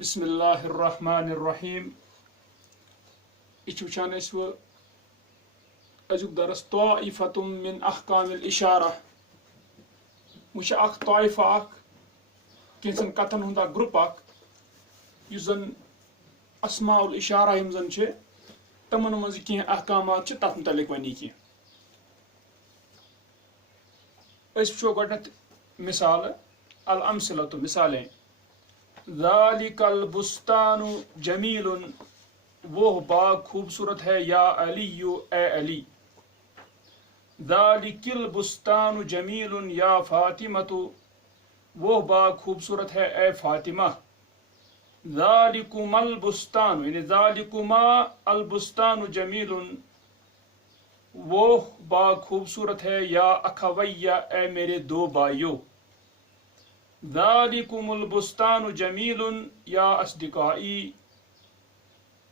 بسم الله الرحمن الرحيم. وچھان ازیک درس طائفة من احکام الاشارہ. وچھ اخ طائفہ اخ کینسن کتن ہند اخ گروپ اخ یس زن اسماء الاشارہ یم زن چھ تمن مز کی احکامات چھ تت متعلق ونی کی. اس وچھو گۄڈنیتھ مثال الامثلۃ مثالیں. ذالک البستان جمیل وہ باغ خوبصورت ہے یا علی اے علی. ذالک البستان جمیل یا فاطمۃ وہ باغ خوبصورت ہے اے فاطمہ. ذالکم البستان یعنی ذالکما البستان جمیل وہ باغ خوبصورت ہے یا اخویہ اے میرے دو بھائیوں. ذالکم البستان جمیل یا اصدقائی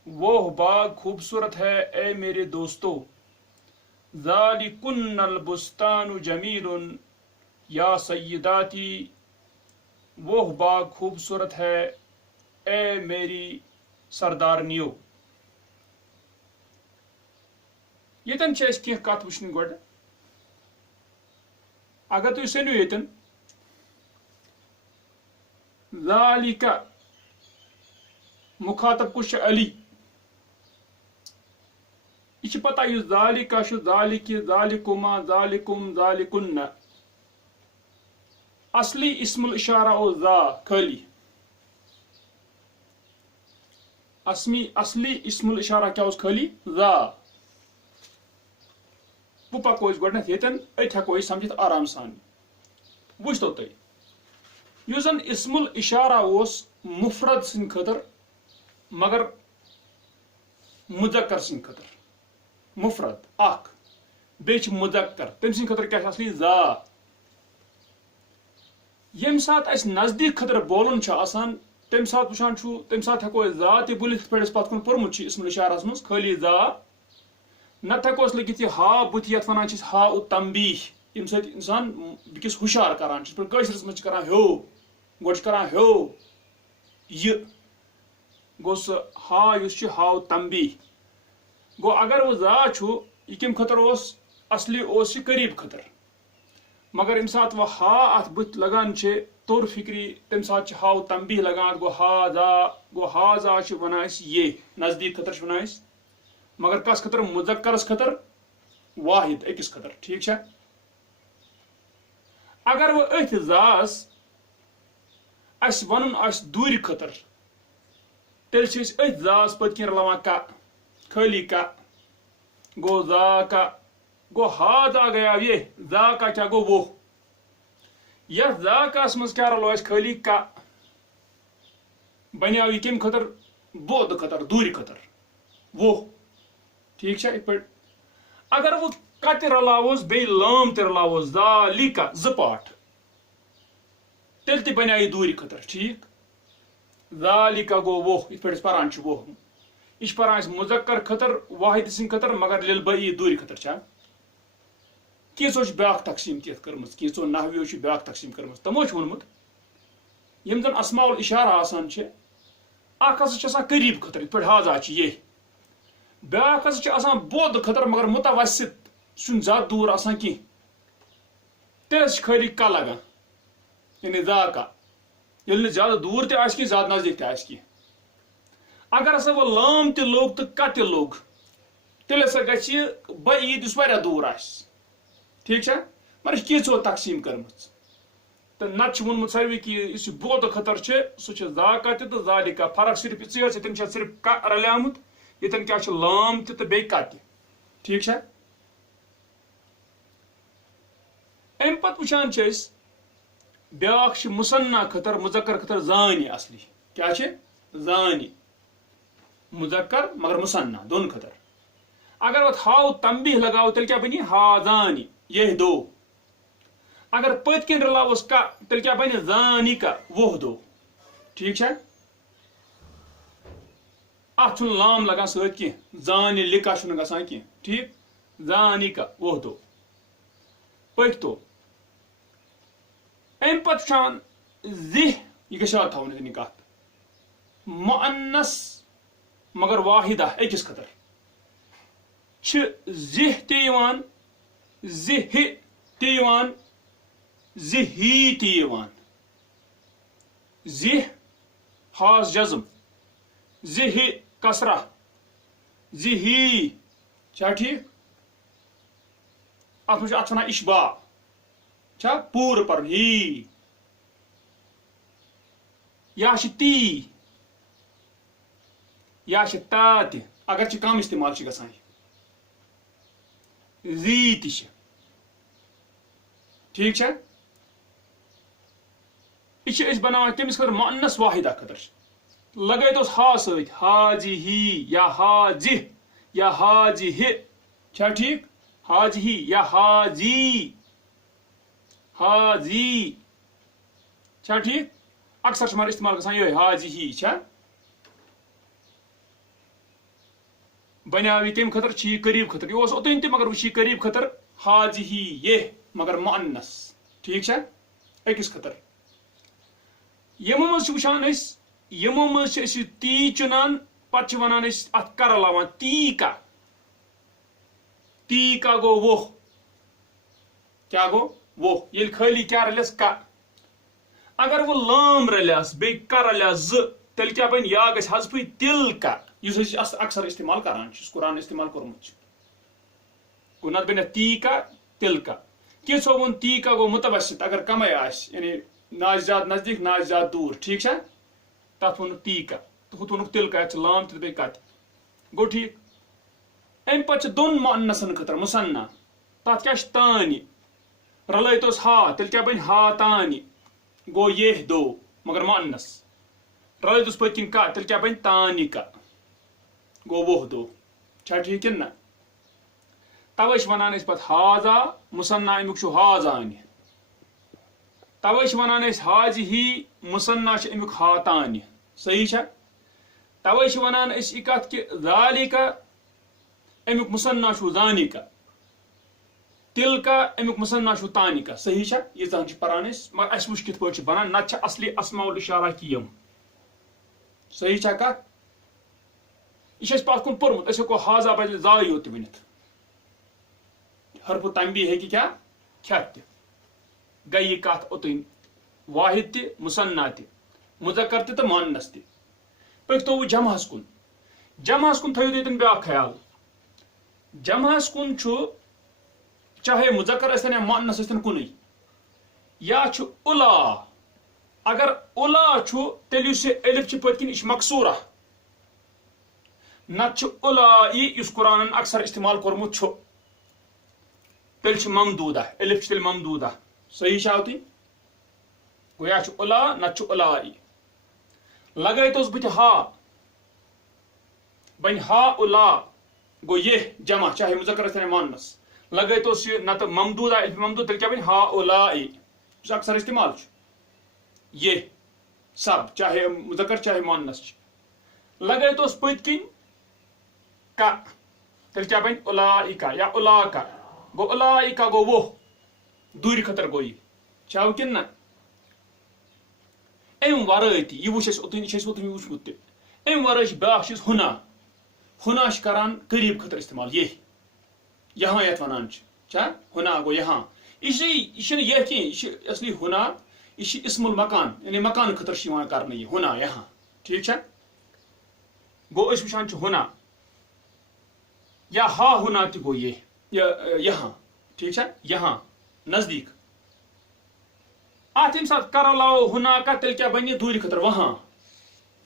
وہ باغ خوبصورت ہے اے میرے دوستو. ذالکن البستان جمیل یا سیداتی وہ باغ خوبصورت ہے اے میری سردارنیو. یتن چھ اس کی کت وچھن گۄڈ. اگر تُہۍ سٔنِو یتن ذالک مخاطب کُس چھُ علی. یہ چھ پتہ یُس ذالک چھُ ذالک ذالکما ذالکم ذالکن اصلی اسم الاشارہ اوس ذا خالی. اصلی اسم الاشارہ کیا اوس خالی ذا. وہ پکو أسۍ گۄڈنیتھ یتن ات ہیکو أسۍ سمجھتھ آرام سان. وٕچھتو تُہۍ یُس زن اسم الاشارہ اوس مفرد سٕنٛدِ خٲطرٕ مگر مذکر سٕنٛدِ خٲطرٕ مفرد اکھ بیٚیہِ چھِ مذکر تٔمۍ سٕنٛدِ خٲطرٕ کیاہ چھُ اصلی ذا. ییٚمہِ ساتہٕ اَسہِ نزدیٖک خٲطرٕ بولُن چھُ آسان تمہِ ساتہٕ وٕچھان چھُ تمہِ ساتہٕ ہیکو أسۍ ذا تہِ بوٗلِتھ یِتھ پٲٹھۍ اَسہِ پتھ کُن پوٚرمُت چھُ اسم الاشارہس منٛز خٲلی ذا. نتہٕ ہیکوس لٔگِتھ یہِ ہا بٕتھِ یتھ ونان چھِ أسۍ ہا او تنبیہ ییٚمہِ سۭتۍ انسان بیٚکِس ہُشار کران چھُ. یِتھ پٲٹھۍ کٲشرِس منٛز چھِ کران ہیو گۄڈٕ چھِ کران ہیو یہِ گوٚو سُہ ہا یُس چھُ ہاو تنبیہ. گوٚو اگر وۄنۍ ذا چھُ یہِ کمہِ خٲطرٕ اوس اصلی اوس یہِ قریٖب خٲطرٕ مگر ییٚمہِ ساتہٕ وۄنۍ ہا اتھ بٕتھِ لگان چھِ توٚر فکری تمہِ ساتہٕ چھِ ہاو تنبیہ لگان. اتھ گوٚو ہا ذا گوٚو ہا ذا چھِ ونان أسۍ یے نزدیٖک خٲطرٕ چھِ ونان أسۍ مگر کس خٲطرٕ مذکرس خٲطرٕ واحد أکِس خٲطرٕ. ٹھیٖک چھا. اگر وۄنۍ أتھۍ ذاس اَسہِ وَنُن آسہِ دوٗرِ خٲطرٕ تیٚلہِ چھِ أسۍ أتھۍ ذاس پٔتۍ کِنۍ رلاوان کا خٲلی کا. گوٚو ذا کا گوٚو ہا ذا گٔیاو یے ذا کا کیاہ گوٚو وہ. یتھ ذا کاس منٛز کیاہ رلو اَسہِ خٲلی کا بنیو یہِ کمہِ خٲطرٕ بود خٲطرٕ دوٗرِ خٲطرٕ وہ. ٹھیٖک چھا. یِتھ پٲٹھۍ اگر وۄنۍ کتہِ رلاووس بیٚیہِ لام تہِ رلاووس ذالِکا زٕ پاٹھ تیٚلہِ تہِ بنیو یہِ دوٗرِ خٲطرٕ. ٹھیٖک. ذالِکا گوٚو وہ یِتھ پٲٹھۍ أسۍ پران چھِ وہ. یہِ چھِ پران أسۍ مذکر خٲطرٕ واحد سٕنٛدِ خٲطرٕ مگر لِلبعی دوٗرِ خٲطرٕ. چھا. کینٛژو چھِ بیاکھ تقسیٖم تہِ یتھ کٔرمٕژ کینٛژو نحویو چھِ بیاکھ تقسیٖم کٔرمٕژ. تِمو چھُ ووٚنمُت یِم زن اسماء الاشارہ آسان چھِ اکھ ہسا چھِ آسان قریٖب خٲطرٕ یِتھ پٲٹھۍ ہاذا چھِ یے. بیاکھ ہسا چھِ آسان بود خٲطرٕ مگر متوسط سُہ چھُنہٕ زیادٕ دوٗر آسان کینٛہہ تیٚلہِ ہسا چھِ خٲلی کا لگان یعنی ذا کا ییٚلہِ نہٕ زیادٕ دوٗر تہِ آسہِ کینٛہہ زیادٕ نزدیٖک تہِ آسہِ کینٛہہ. اگر ہسا وۄنۍ لام تہِ لوٚگ تہٕ کا تہِ لوٚگ تیٚلہِ ہسا گژھِ یہِ بعیٖد یُس واریاہ دوٗر آسہِ. ٹھیٖک چھا. مگر یہِ چھِ کینٛژو تقسیٖم کٔرمٕژ تہٕ نتہٕ چھُ ووٚنمُت ساروی کہِ یُس یہِ بود خٲطرٕ چھِ سُہ چھُ ذا کا تہِ تہٕ ذالِکا. فرق صرف یِژٕے یٲژ ییٚتٮ۪ن چھِ صرف کا رلیومُت ییٚتٮ۪ن کیاہ چھُ لام تہِ تہٕ بیٚیہِ کا تہِ. ٹھیٖک چھا. امہِ پتہٕ وٕچھان چھِ أسۍ بیاکھ چھِ مُثنا خٲطرٕ مذکر خٲطرٕ زانہِ اصلی کیاہ چھِ زانہِ مذکر مگر مُثنا دۄن خٲطرٕ. اگر اتھ ہاو تنبیہ لگاوو تیٚلہِ کیاہ بنہِ ہاذانہِ یہ دو. اگر پٔتۍ کِنۍ رلاووس کا تیٚلہِ کیاہ بنہِ زانِکا وہ دو. ٹھیٖک چھا. اتھ چھُنہٕ لام لگان سۭتۍ کینٛہہ زانہِ لِکا چھُنہٕ گژھان کینٛہہ. ٹھیٖک. زانِکا وہ دو پٔکۍ تو. امہِ پتہٕ وٕچھان زِ یہِ گژھِ یاد تھاوُن یہِ کتھ مؤنث مگر واحدہ أکِس خٲطرٕ چھِ زِہ تہِ یِوان زِہہِ تہِ یِوان زِہی تہِ یِوان زِہ ہاس جزم زِہہِ کسرہ زِہی چھا ٹھیٖک اتھ منٛز چھُ اتھ وَنان اِشبا چھا پوٗرٕ پرُن ہی یا چھِ تی یا چھِ تا تہِ اگر چھِ کم استعمال چھِ گژھان زی تہِ چھِ ٹھیٖک چھا یہِ چھِ أسۍ بناوان کٔمِس خٲطرٕ مؤنث واحدہ خٲطرٕ لگٲیتوس ہا سۭتۍ ہا جی ہی یا ہا جِہ یا ہا جِہہِ چھا ٹھیٖک ہا جِہی یا ہا جی چھا ٹھیٖک اکثر چھُ مگر استعمال گژھان یِہوٚے ہا جِہی چھا بنیٛاو یہِ تَمہِ خٲطرٕ چھِ یہِ قریٖب خٲطرٕ یہِ اوس اوٚتانۍ تہِ مگر وۄنۍ چھِ یہِ قریٖب خٲطرٕ ہا جِہی یہِ مگر مؤنث ٹھیٖک چھا أکِس خٲطرٕ یِمو منٛز چھِ وٕچھان أسۍ یِمو منٛز چھِ أسۍ یہِ تی چُنان پتہٕ چھِ ونان أسۍ اتھ کر رلاوان تی کا گوٚو ووٚہ کیٛاہ گوٚو ووٚہ ییٚلہِ خٲلی کیٛاہ رلیس کا اگر وۄنۍ لام رلیس بیٚیہِ کا رلیس زٕ تیٚلہِ کیٛاہ بنہِ یا گژھِ حذفٕے تِل کا یُس أسۍ اکثر استعمال کران چھِ یُس قرآن استعمال کوٚرمُت چھُ گوٚو نتہٕ بنہِ تی کا تِل کا کینٛژھو ووٚن تی کا گوٚو مُتوسط اگر کمے آسہِ یعنی نہ آسہِ زیادٕ نزدیٖک نہ آسہِ زیادٕ دوٗر ٹھیٖک چھا تتھ ووٚنُکھ تی کا تہٕ ہُتھ ووٚنُکھ تِل کا یتھ چھِ لام تہِ بیٚیہِ کا تہِ گوٚو ٹھیٖک امہِ پتہٕ چھِ دۄن مؤنثن خٲطرٕ مُثنا تتھ کیٛاہ چھِ تانہِ رلٲیتوس ہا تیٚلہِ کیٛاہ بنہِ ہا تانہِ گوٚو یہ دو مگر مؤنث رلٲیتوس پٔتۍ کِنۍ کا تیٚلہِ کیٛاہ بنہِ تانہِ کا گوٚو ووٚہ دو چھا ٹھیٖک کِنہٕ نہ توے چھِ ونان أسۍ پتہٕ ہاذا مُثنا امیُک چھُ ہاذانہِ توے چھِ ونان أسۍ حاجِہی مُثنا چھِ امیُک ہاتانہِ صحیح چھا توے چھِ ونان أسۍ یہِ کتھ کہِ ذالِکا امیُک مُثنا چھُ ذانِکا تِلکا امیُک مُثنا چھُ تانِکا صحیح چھا ییٖژہن چھِ پران أسۍ مگر اسہِ وٕچھ کِتھ پٲٹھۍ چھِ بنان نتہٕ چھِ اصلی اسماء الاشارہ کی یِم صحیح چھا کتھ یہِ چھُ اسہِ پتھ کُن پوٚرمُت أسۍ ہٮ۪کو ہاذا بدلہِ زای یوت تہِ ؤنِتھ حرفُ تنبیہ ہیٚکہِ کیٛاہ کھٮ۪تھ تہِ گٔے یہِ کتھ اوٚتٲنۍ واحد تہِ مُثنا تہِ مُذکر تہِ تہٕ مؤنث تہِ پٔکۍتو وۄنۍ جمعس کُن تھٲیِو تُہۍ ییٚتٮ۪ن بیٛاکھ خیال جمعس کُن چھُ چاہے مُذکر ٲسۍتن یا مؤنث ٲسۍتن کُنُے یا چھُ اُلا اگر اُلا چھُ تیٚلہِ یُس یہِ ألِف چھِ پٔتۍ کِنۍ یہِ چھِ مقصوٗرہ نتہٕ چھُ اُلائی یُس قرآنن اکثر استعمال کوٚرمُت چھُ تیٚلہِ چھُ ممدوٗدہ ألِف چھُ تیٚلہِ ممدوٗدہ صحیح چھا ہوتی گوٚو یا چھُ اُلا نتہٕ چھُ اُلائی لگٲیتوس بٕتھِ ہا بنہِ ہا اُلا گوٚو یہ جمع چاہے مُذکر ٲسۍتن یا مؤنث لگٲیتوس یہِ نتہٕ ممدوٗدہ ألفِ ممدوٗد تیٚلہِ کیٛاہ بنہِ ہا اُلائی یُس اکثر استعمال چھُ یہ سب چاہے مُذکر چاہے مؤنث چھِ لگٲیتوس پٔتۍ کِنۍ کا تیٚلہِ کیٛاہ بنہِ اُلائکا یا اُلاکا گوٚو اُلائکا گوٚو ووٚہ دوٗرِ خٲطرٕ گوٚو یہِ چھاو کِنہٕ نہ امہِ ورٲے تہِ یہِ وٕچھ اَسہِ اوٚتٲنۍ یہِ چھُ اَسہِ اوٚتٲنۍ وٕچھمُت تہِ امہِ ورٲے چھِ بیٛاکھ چیٖز ہُنا چھِ کران قریٖب خٲطرٕ استعمال یہ یہاں یتھ ونان چھا ہُنا گوٚو یہاں یہِ چھُنہٕ یہ کینٛہہ یہِ چھِ اصلی ہُنا یہِ چھِ اسم المکان یعنی مکان خٲطرٕ چھِ یِوان کرنہٕ یہِ ہُنا یہاں ٹھیٖک چھا گوٚو أسۍ وٕچھان چھِ ہُنا یا ہا ہُنا تہِ گوٚو یہاں ٹھیٖک چھا یہاں نزدیٖک اتھ ییٚمہِ ساتہٕ کر رلاوو ہُنا کا تیٚلہِ کیٛاہ بنہِ دوٗرِ خٲطرٕ وہاں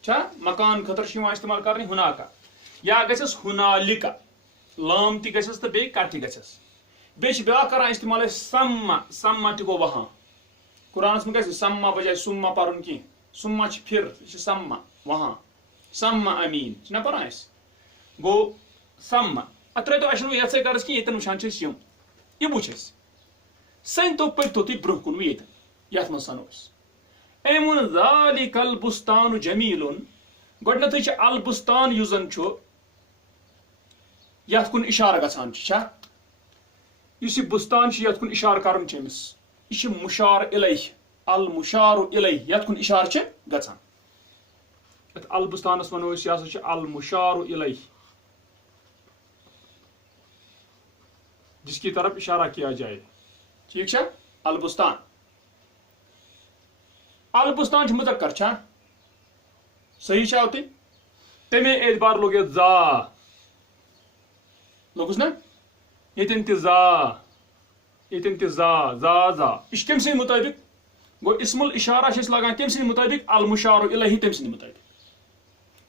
چھا مکان خٲطرٕ چھِ یِوان استعمال کرنہٕ ہُنا کا یا گژھٮ۪س ہُنالِکا لام تہِ گژھٮ۪س تہٕ بیٚیہِ کا تہِ گژھٮ۪س بیٚیہِ چھِ بیٛاکھ کران استعمال أسۍ سما تہِ گوٚو وہاں قرآنس منٛز گژھِ سما بجاے سُما پرُن کینٛہہ سُما چھِ پھر یہِ چھِ سما وہاں سما امیٖن چھِنہ پران أسۍ گوٚو سما اتھ ترٲیتو اسہِ چھُنہٕ یتھ سۭتۍ غرض کینٛہہ ییٚتٮ۪ن وٕچھان چھِ أسۍ یِم یہِ وٕچھ اَسہِ سٔنۍتو پٔکۍتو تُہۍ برونٛہہ کُن ییٚتٮ۪ن یتھ منٛز سنو أسۍ أمۍ ووٚن ذالِکَ البُستانُ جمیٖلُن گۄڈٕنیتھٕے چھُ البُستان یُس زن چھُ یتھ کُن اِشارٕ گژھان چھا یُس یہِ بُستان چھُ یتھ کُن اِشارٕ کرُن چھُ أمِس یہِ چھُ مُشار اِلیہ المُشارُ اِلیہ یتھ کُن اِشارٕ چھِ گژھان یتھ البستانس ونو أسۍ، یہِ ہسا چھُ المشار الیہ، جس کی طرف اشارہ کیا جائے. ٹھیک چھا؟ البستان. البستان چھُ مذکر چھا؟ صحیح چھا ہوتی؟ تمے اعتبار لوگ یتھ زا، لوگس نا یتن تہِ زا، یتن تہِ زا زا زا. یہ چھُ کٔمۍ سٕنٛدِ مطٲبق؟ گوٚو اسم الاشارہ چھِ أسۍ لاگان کٔمۍ سٕنٛدِ مطٲبق؟ المشار الیہ تٔمۍ سٕنٛدِ مطٲبق،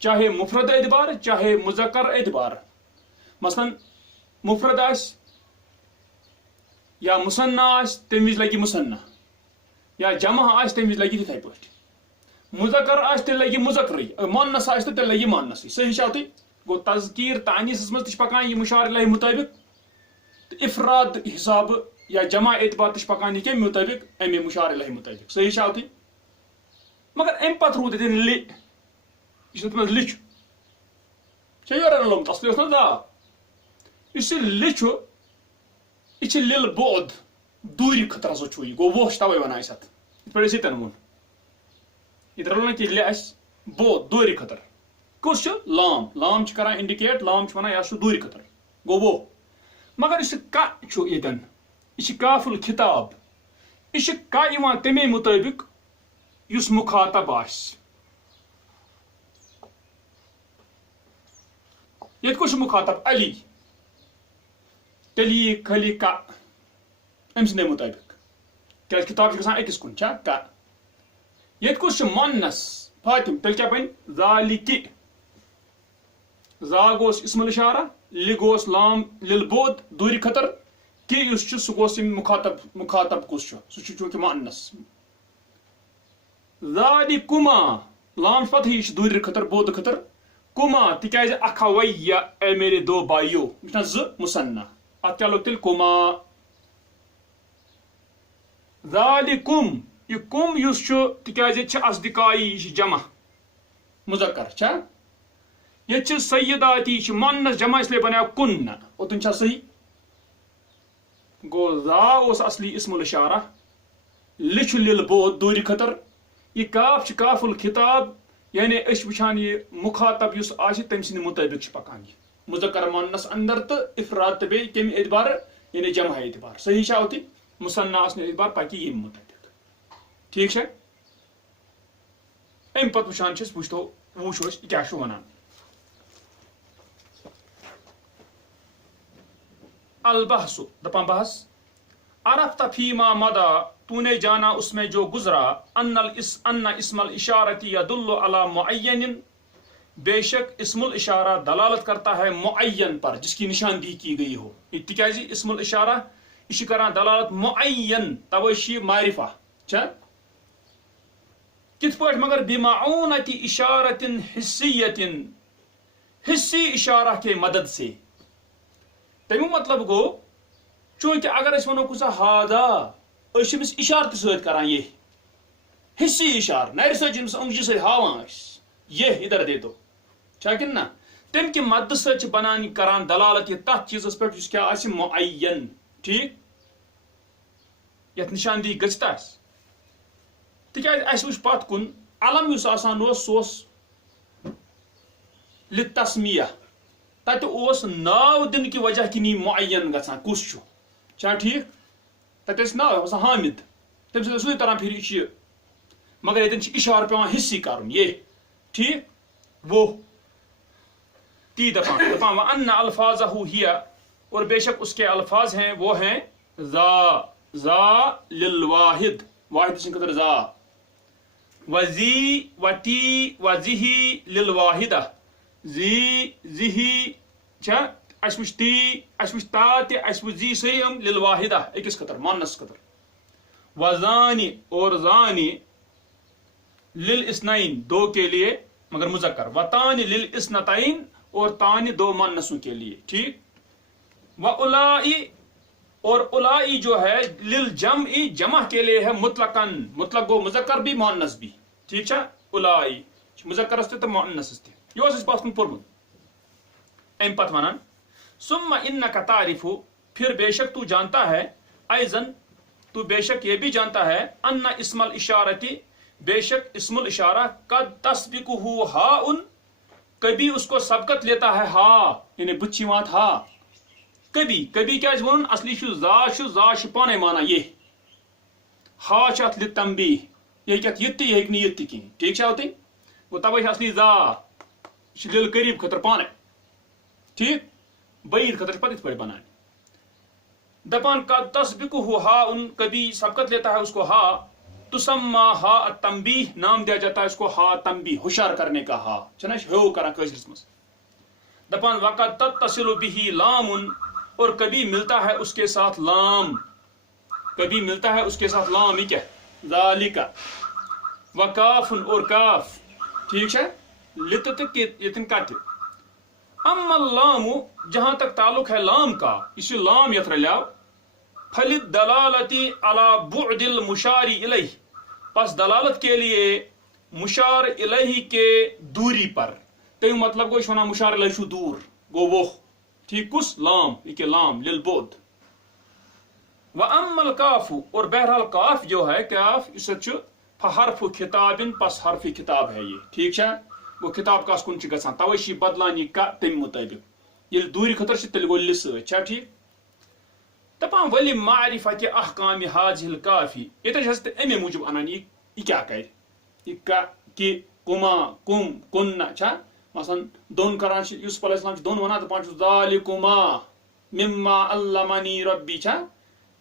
چاہے مفرد اعتبار چاہے مذکر اعتبار. مثلاً مفرد آسہِ یا مصنع آسہِ تمہِ وِزِ لگہِ مصنع، یا جمع آسہِ تمہِ وِزِ لگہِ تِتھے پٲٹھۍ. مذکر آسہِ تیٚلہِ لگہِ مذکرٕے، مونس آسہِ تہٕ تیٚلہِ لگہِ مونسٕے. صحیح چھا ہوتی؟ گوٚو تذکیر تانیٖسس منٛز تہِ چھِ پکان یہِ مشار الیہ مطٲبق، تہٕ افراد حسابہٕ یا جمع اعتبار تہِ چھِ پکان یہِ کمہِ مطٲبق؟ امے مشار الیہ مطٲبق. صحیح چھا ہوتی؟ مگر امہِ پتہٕ روٗد اتٮ۪ن لِ، یہِ چھُ تتھ منٛز لِ چھُ، چھا یورٕ لوٚمُت؟ اصلی اوس نا زا. یُس یہِ لِ چھُ یہ چھِ لِل بود، دوٗرِ خٲطرٕ ہسا چھُ یہِ. گوٚو ووٚہ چھِ توے ونان أسۍ اتھ، یِتھ پٲٹھۍ أسۍ ییٚتٮ۪ن ووٚن. ییٚتہِ رلو نہٕ کینٛہہ، لِ آسہِ بود دوٗرِ خٲطرٕ. کُس چھُ؟ لام. لام چھِ کران انڈِکیٹ، لام چھِ ونان یہِ چھُ دوٗرِ خٲطرٕ. گوٚو ووٚہ. مگر یُس یہِ کا چھُ ییٚتٮ۪ن، یہِ چھِ کاف الخطاب. یہِ چھِ کا یِوان تمے مطٲبق یُس مخاطب آسہِ. ییٚتہِ کُس چھُ مخاطب؟ علی. تیٚلہِ یی خٲلی کا أمۍ سٕنٛدے مطٲبق، کیٛازِ کِتاب چھِ گژھان أکِس کُن چھا؟ کا. ییٚتہِ کُس چھُ؟ مونس فاطم. تیٚلہِ کیٛاہ بنہِ؟ ذالِکہِ. زا گوس اسم الاشارہ، لِ گوس لام لِل بود دوٗرِ خٲطرٕ، کہِ یُس چھُ سُہ گوس یِم مخاطب. مخاطب کُس چھُ؟ سُہ چھُ چوٗنٛکہِ مونس. ذالِکُما لام چھُ پتہٕ یہِ چھُ دوٗرِ خٲطرٕ بود خٲطرٕ. کُما تِکیٛازِ اکھویہ اے میرے دو بایو، یہِ چھُنہ زٕ مُصنع، اتھ کیٛاہ لوٚگ تیٚلہِ؟ کُما. ذالِکُم، یہِ کُم یُس چھُ تِکیٛازِ ییٚتہِ چھِ اصدقائی، یہِ چھِ جمع مذکر چھا؟ ییٚتہِ چھِ سیداتی، یہِ چھِ مونس جمع، اس لیے بنیو کُن. اوتن چھا صحیح؟ گوٚو زا اوس اصلی اسم الاشارہ، لِ چھُ لِل بود دوٗرِ خٲطرٕ، یہِ کاف چھُ کاف الخطاب، یعنی أسۍ وٕچھان یہِ مخاطب یُس آسہِ تٔمۍ سٕنٛدِ مطٲبق چھُ پکان یہِ. مذکر مونس اندر تہٕ افراد تہٕ بیٚیہِ کمہِ اعتبار؟ یعنی جمع اعتبار. صحیح چھا ہوتی؟ مصنع آسنہٕ اعتبار پکہِ ییٚمہِ مطٲبق. ٹھیک چھا؟ امہِ پتہٕ وٕچھان چھِ أسۍ، وٕچھو أسۍ یہِ کیٛاہ چھُ ونان. البحث، دپان بحث. عرفت فیما مدا، تو نے جانا اس میں جو گزرا، ان اسم الاشارۃ یدل علی معین، بے شک اسم الاشارہ دلالت کرتا ہے معین پر، جس کی نشاندہی کی گئی ہو. تکیازِ اسم الاشارہ یہ چھُ کران دلالت معین، توے چھُ یہِ معرفہ چھا؟ کِتھ پٲٹھۍ؟ مگر بمعونۃ اشارۃ حسیۃ، حصی اشارہ کے مدد سے. تمیُک مطلب گوٚو چوٗنٛکہِ اگر أسۍ وَنو کُسا ہادا، أسۍ چھِ أمِس اِشارٕ تہِ سۭتۍ کران یہِ حصی اشارٕ، نرِ سۭتۍ چھِ أمِس أنٛگجہِ سۭتۍ ہاوان أسۍ یہ ادھر دے دو چھا کِنہٕ نہ؟ تمہِ کہِ مدد سۭتۍ چھِ بنان کران دلالت یہِ تتھ چیٖزس پٮ۪ٹھ یُس کیٛاہ آسہِ؟ معین. ٹھیک، یتھ نشاندہی گٔژھِتھ آسہِ. تِکیٛازِ اسہِ وٕچھ پتھ کُن علم یُس آسان اوس سُہ اوس لِتسمیہ، تتہِ اوس ناو دِنہٕ کہِ وجہ کِنی معین گژھان کُس چھُ چھا؟ ٹھیک، تتہِ ٲسۍ ناو آسان حامد، تمہِ سۭتۍ اوس سُے تران پھِرِ یہِ چھُ، مگر ییٚتٮ۪ن چھُ اشارٕ پیوان حصی کرُن یہ. ٹھیک، وہ تی دپان وَأَنَّ الفاظہ ہی، اور بے شک اس کے الفاظ ہیں وہ ہیں ذا للواحد، واحد سٕنٛدِ خٲطرٕ ذا، وزی وتی وزِہی للواحدہ، زی زِہی چھا؟ اسہِ وٕچھ تی، اسہِ وٕچھ تا تہِ، اسہِ وٕچھ زی، سٲری یِم للواحدہ أکِس خٲطرٕ مونس خٲطرٕ. وزانی، اور زانی للاسنین، دو کے لیے مگر مذکر. وتانی للاسنتین، اور تانی دو مونسوں کے لیے. ٹھیک، وَأُولَاءِ، اور اُلائی جو ہے للجمع، جمع کے لیے ہے مطلقاً، مطلق گو مذکر بھی مؤنث بھی. ٹھیک چھا؟ اُلائی مذکرس تہِ تہٕ مؤنثس تہِ. یہ اوس اَسہِ پتھ کُن پوٚرمُت. امہِ پتہٕ ونان ثم انک تعرف، پھر بے شک تو جانتا ہے، ایضاً تو بے شک یہ بھی جانتا ہے، ان اسم الاشارتی، بے شک اسم الاشارہ قد تسبقہ ہاء کبھی اس کو سبقت لیتا ہے ہا یعنی بچی مات ہا کبھی کبھی کیا ون اصلی زا پانے مانا یہ ہا ات لتنبیہ یہ کیا یہ نیت تہ کہیں ٹھیک ہوتے وہ توے اصلی زا دل قریب خطر پانے ٹھیک بعید خطر پتہ ات پہ بنان دپان قد تسبقہ ہا ان کبھی سبقت لیتا ہے اس کو ہا تسمى ہا التنبیہ نام دیا جاتا ہے اس کو ہا تنبیہ ہوشیار کرنے کا ہا چھنا ہو کران کٲشرس مس دپان وقت تتصل به لام اور کبھی ملتا ہے اس کے ساتھ لام کبھی ملتا ہے اس کے ساتھ لام یہ کیا ذالک وکاف اور کاف ٹھیک ہے لت یتن کت اما اللام جہاں تک تعلق ہے لام کا اسی لام یت رلیاو فللدلالة على بعد المشار الیہ پس دلالت کے لیے مشار الیہ کے دوری پر تم مطلب گو شونا مشار الیہ شو دور گو وہ ٹھیک کس لام یہ لام للبعد واما الکاف اور بہرحال کاف جو ہے کاف اس حرف خطاب پس حرف خطاب ہے یہ ٹھیک ہے وہ خطاب کاس کن گژھان توشی بدلان یہ کا تم مطابق یہ دوری خطر سے تیل گو لس چھا ٹھیک دپان ولی معرفت احکام هذه الکافی یہ تو امی موجب انان یہ کیا کر یہ کہ کما کم کن چھا مثلا دون کران یوسف علیہ السلام دون ونان دپان ذالکما مما علمنی ربی چھا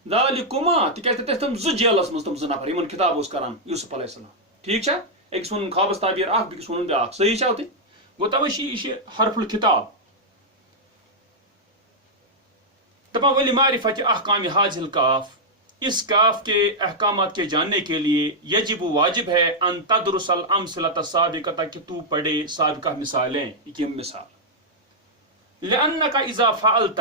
ذالکما تکیاز تم ز جیلس مز تم ز نفر یمن کتاب اس کران یوسف علیہ السلام ٹھیک چھا ایک ون خوابس تعبیر اخ بیس ون بیاکھ صحیح چھا ہوتے گو توشی یہ حرف الخطاب دپان ولی معرفت احکام هذه الکاف اس کاف کے احکامات کے جاننے کے لیے یجب واجب ہے ان تدرس الامثلۃ السابقۃ کہ تو پڑھے سابقہ مثالیں یہ مثال لانک اذا فعلت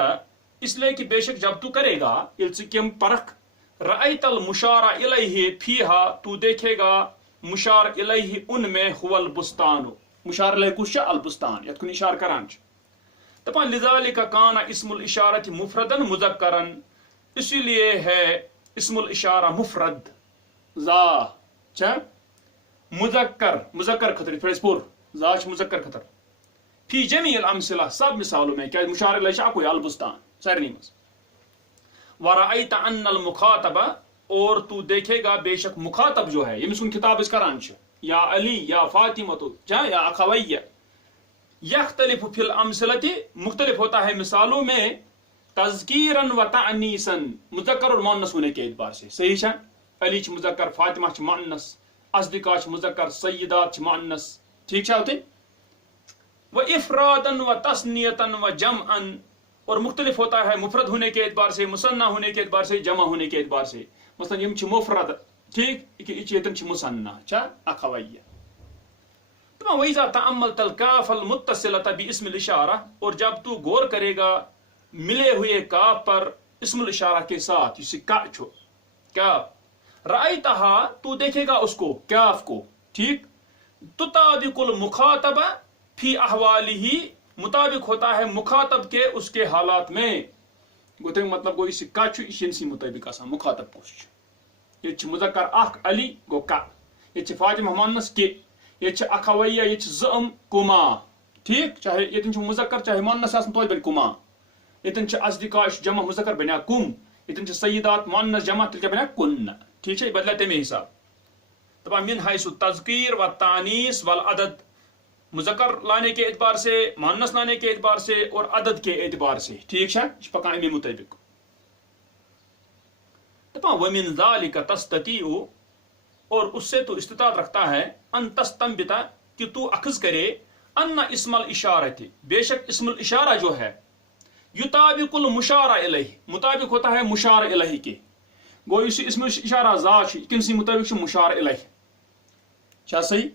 اس لیے کہ بے شک جب تو کرے گا التقم پرخ رأیت المشار الیہ فیہا تو دیکھے گا مشار الیہ ان میں هو البستان مشار الیہ کش البستان یت کن اشارہ کران دپان لذالک کان اسم الاشارۃ مفردا مذکرا اسی لیے ہے اسم الاشارہ مفرد زا چھ مذکر خطر پھر پور زا چھ مذکر خطر فی جمیع الامثلہ سب مثالوں میں کیا مشار الیہ کوئی البستان سارے مس ورأیت ان المخاطب اور تو دیکھے گا بے شک مخاطب جو ہے یہ مسکن کتاب اس کران چھ یا علی یا فاطمہ تو یا اخویہ یختلف فی الامثلۃ مختلف ہوتا ہے مثالوں میں تذکیرا و تعنیسا مذکر اور مؤنث ہونے کے اعتبار سے صحیح ہے علی چھ مذکر فاطمہ چھ مؤنث اصدقاء چھ مذکر سیدات چھ مؤنث ٹھیک ہے ہوتے و افرادا و تثنیتا و جمعا اور مختلف ہوتا ہے مفرد ہونے کے اعتبار سے مثنی ہونے کے اعتبار سے جمع ہونے کے اعتبار سے مثلا یم چھ مفرد ٹھیک یہ چھ مثنی چھ اخویہ وَإِذَا تَأَمَّلْتَ الْكَافَ الْمُتَّصِلَةَ بِاسْمِ الْإِشَارَةِ اور جب تو غور کرے گا ملے ہوئے کاف پر اسم الاشارہ کے ساتھ اسی کا چھو کاف رأیتها تو دیکھے گا اس کو کاف کو ٹھیک تطابق المخاطب فی احوالہ مطابق ہوتا ہے مخاطب کے اس کے حالات میں گوتے مطلب گو اسی کا چھو اسی انسی مطابق آسا مخاطب پوش یہ چھ مذکر اخ علی گو کا یہ چھ فاطمہ مؤنث کے یہ چھ اخویہ یہ چھ زم کما ٹھیک چاہے یہ چھ مذکر چاہے مؤنث آسن تو بن کما یہ چھ اصدقاء جمع مذکر بنیا کم یہ چھ سیدات مؤنث جمع تل بنیا کن ٹھیک ہے بدلہ تمہیں حساب طبعا من حیث التذکیر والتانیث والعدد مذکر لانے کے اعتبار سے مؤنث لانے کے اعتبار سے اور عدد کے اعتبار سے ٹھیک ہے پکا امی مطابق طبعا ومن ذالک تستطیع اور اس سے تو استطاعت رکھتا ہے ان تستنبت کہ تو اخذ کرے ان اسم الاشارۃ بے شک اسم الاشارہ جو ہے یطابق المشار الیہ مطابق ہوتا ہے مشار الیہ کے گو اسی اسم الاشارہ ذات کن سی مطابق مشار الیہ کیا صحیح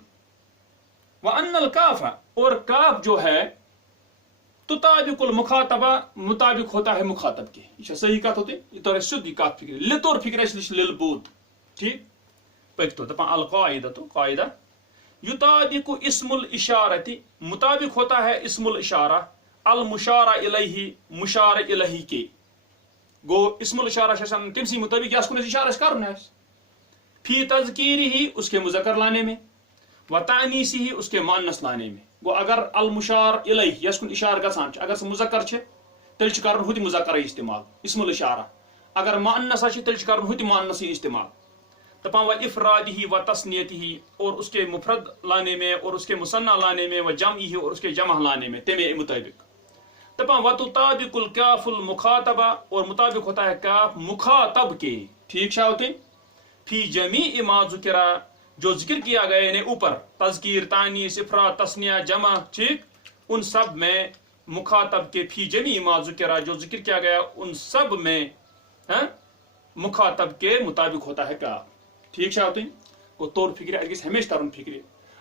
وان الکاف اور کاف جو ہے تطابق المخاطبہ مطابق ہوتا ہے مخاطب کے یہ صحیح بات ہوتی یہ تو سیدھی کاف فکر لطور فکر اس للبود ٹھیک پکتو دپان القاعدہ تو قاعدہ یطابق اسم الاشارۃ مطابق ہوتا ہے اسم الاشارہ المشار الیہ مشار الیہ کے گو اسم الاشارہ شان تمسی مطابق یاس کن اشارہ کرنا ہے فی تذکیری ہی اس کے مذکر لانے میں، و تانیسی ہی اس کے مؤنث لانے میں. گو اگر المشار الیہ یس کن اشار گژھان چھ اگر سہ مذکر چھ تیل چھ کرن ہُتہِ مذکر استعمال اسم الاشارہ، اگر مؤنث چھ تیل چھ کرن ہُتہِ مؤنث استعمال. دپان و افرادہ و تثنیتہ اور اس کے مفرد لانے میں اور اس کے مثنیٰ لانے میں، و جمعہ اور اس کے جمع لانے میں تمے مطابق. دپان و تطابق الکاف المخاطبہ اور مطابق ہوتا ہے کاف مخاطب کے، ٹھیک چھا ہوتے فی جمیع ما ذکر جو ذکر کیا گیا یعنی اوپر تذکیر تانیث افراد تثنیہ جمع، ٹھیک ان سب میں مخاطب کے فی جمیع ما ذکر جو ذکر کیا گیا ان سب میں مخاطب کے مطابق ہوتا ہے کاف. ٹھیک چھا ہوتے وہ طور فکر اس ہمیشہ ترن فکر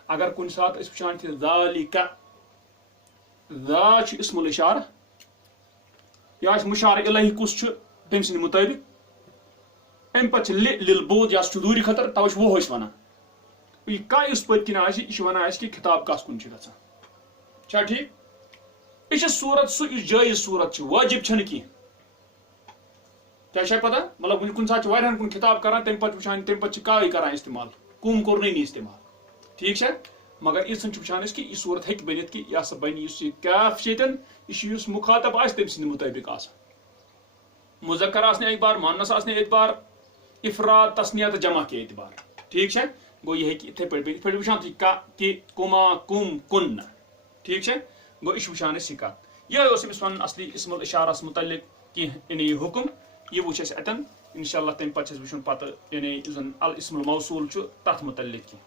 اگر کن سات اس وچان تھے ذالک ذا چھ اسم الاشارہ یا مشار الیہ کس چھ تم سند مطابق ام پتہ للبود یا دوری خطر تو وہ ونان یہ کا اس پت کن یہ ونان کہ خطاب کس کن گھان چھا ٹھیک. یہ صورت سہ جائز صورت واجب چھ کی کیا پتہ مطلب کن سات واریاہن کن خطاب کران تم پتہ وچان تم پتہ کاے کران استعمال کم کور نہیں استعمال. ٹھیک ہے مگر یہ وچان کہ یہ صورت ہیکہ بنت کہ یہ سا بن اس کاف یتن یہ مخاطب آس تم سند مطابق آسان مذکر آسنے اعتبار مؤنث آسنے اعتبار افراد تثنیہ تو جمع کے اعتبار. ٹھیک ہے گو یہ اتھے پہ وچان تھی کہ کما کم کن. ٹھیک ہے گو یہ وچان یہ کت یہ امس ون اصلی اسم الاشارس متعلق کی یعنی یہ حکم یہ وچ اتن انشاء اللہ تمہ پتہ وچن پتہ یعنی زن الاسم الموصول تر متعلق کی.